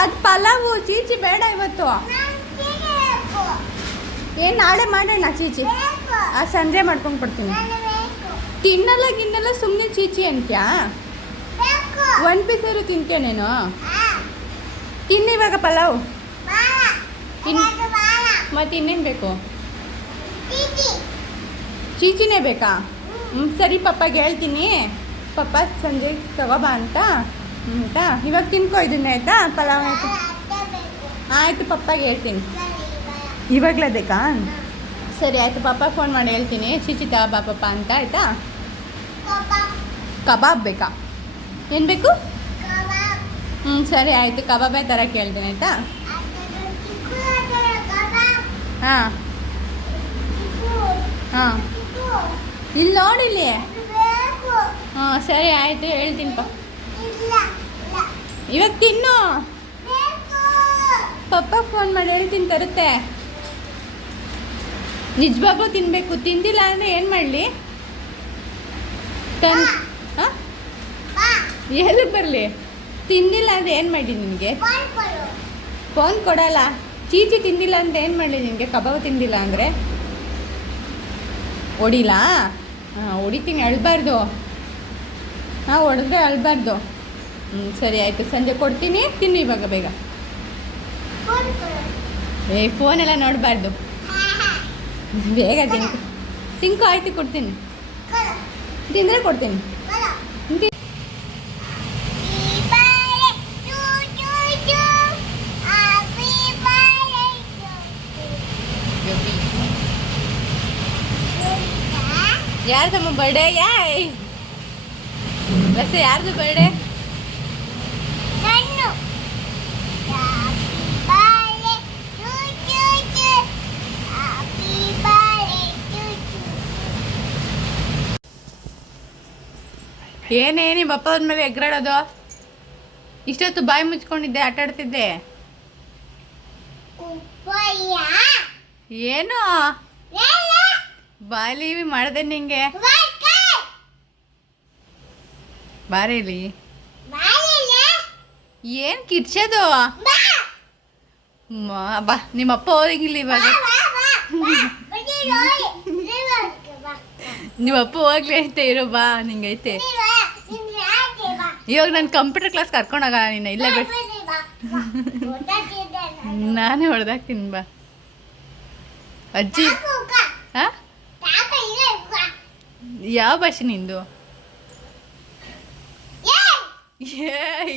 ಅದು ಪಲಾವು ಚೀಚಿ ಬೇಡ ಇವತ್ತು. ಏನು ನಾಳೆ ಮಾಡೋಣ ಚೀಚಿ. ಸಂಜೆ ಮಾಡ್ಕೊಂಡು ಕೊಡ್ತೀನಿ. ತಿನ್ನಲ್ಲ ಸುಮ್ಮನೆ ಚೀಚಿ ಅಂತ್ಯಾ. ಒಂದು ಪೀಸ್ ಇರು ತಿಂತೀಯ ನೀನು. ತಿನ್ನು ಇವಾಗ ಪಲಾವ್. ಮತ್ತೆ ಇನ್ನೇನು ಬೇಕು? ಚೀಚಿನೇ ಬೇಕಾ? ಸರಿ ಪಪ್ಪಗೆ ಹೇಳ್ತೀನಿ. ಪಪ್ಪ ಸಂಜೆ ತಗೋಬಾ ಅಂತ ಆಯಿತಾ. ಇವಾಗ ತಿನ್ಕೋ ಇದನ್ನೇ ಆಯಿತಾ ಪಲಾವ್ ಆಯಿತು. ಆಯಿತು ಪಪ್ಪಗೆ ಹೇಳ್ತೀನಿ. ಇವಾಗಲೇ ಬೇಕಾ? ಸರಿ ಆಯಿತು ಪಪ್ಪ ಫೋನ್ ಮಾಡಿ ಹೇಳ್ತೀನಿ ಚೀಚಿ ತಗೋಬಾ ಪಪ್ಪ ಅಂತ ಆಯಿತಾ. ಕಬಾಬ್ ಬೇಕಾ? ಏನು ಬೇಕು? ಸರಿ ಆಯಿತು ಕಬಾಬೇ ಥರ ಕೇಳ್ತೀನಿ ಆಯಿತಾ. ಹಾಂ ಹಾಂ ಇಲ್ಲಿ ನೋಡಿಲ್ಲಿ. ಹಾಂ ಸರಿ ಆಯಿತು ಹೇಳ್ತೀನಿ ಇವಾಗ ತಿನ್ನು. ಪಪ್ಪ ಫೋನ್ ಮಾಡಿ ಹೇಳ್ತೀನಿ ತರುತ್ತೆ. ನಿಜವಾಗ್ಲೂ ತಿನ್ನಬೇಕು. ತಿಂದಿಲ್ಲ ಅಂದರೆ ಏನು ಮಾಡಲಿ? ಹಾಂ ಎಲ್ಲಿಗೆ ಬರಲಿ? ತಿಂದಿಲ್ಲ ಅಂದರೆ ಏನು ಮಾಡಲಿ ನಿನಗೆ? ಫೋನ್ ಕೊಡಲ್ಲ. ಚೀಚಿ ತಿಂದಿಲ್ಲ ಅಂತ ಏನು ಮಾಡಲಿ ನಿನಗೆ? ಕಬಾಬ್ ತಿಂದಿಲ್ಲ ಅಂದರೆ ಹೊಡಿಲಾ? ಹಾಂ ಹೊಡಿತೀನಿ, ಅಳಬಾರ್ದು. ಹಾಂ ಹೊಡೆದ್ರೆ ಅಳಬಾರ್ದು. ಸರಿ ಆಯಿತು ಸಂಜೆ ಕೊಡ್ತೀನಿ. ತಿನ್ನು ಇವಾಗ ಬೇಗ. ಫೋನೆಲ್ಲ ನೋಡಬಾರ್ದು. ಬೇಗ ತಿನ್ಕೊ ಆಯ್ತು ಕೊಡ್ತೀನಿ. ತಿಂದರೆ ಕೊಡ್ತೀನಿ. ಯಾರ್ದಮ್ಮ ಬರ್ಡೇ? ಬಸ್ ಯಾರ್ದು ಬರ್ಡೇ? ಏನೇ ನಿಮ್ಮ ಅಪ್ಪ ಮೇಲೆ ಎಗ್ರಾಡೋದು? ಇಷ್ಟೊತ್ತು ಬಾಯಿ ಮುಚ್ಕೊಂಡಿದ್ದೆ, ಆಟಾಡ್ತಿದ್ದೆ. ಏನು ಬಾಲಿ ಮಾಡಿದೆ ನಿಂಗೆ? ಬಾರೇಲಿ ಏನು ಕಿರ್ಚೋದು? ಬಾ ನಿಮ್ಮಪ್ಪ ಹೋಗಿಲ್ಲ ಇವಾಗ. ನಿಮ್ಮಪ್ಪ ಹೋಗ್ಲಿ ಐತೆ ಇರೋ ಬಾ ನಿಂಗೈತೆ. ಇವಾಗ ನಾನು ಕಂಪ್ಯೂಟರ್ ಕ್ಲಾಸ್ ಕರ್ಕೊಂಡೋಗ ನೀನು ಇಲ್ಲೇ ಬಿಟ್ಟು ನಾನೇ ಹೊಡೆದಾಕ್ತೀನಿ ಬಾ. ಅಜ್ಜಿ ಹಾಂ ಯಾವ ಭಾಷೆ ನಿಂದು? ಏ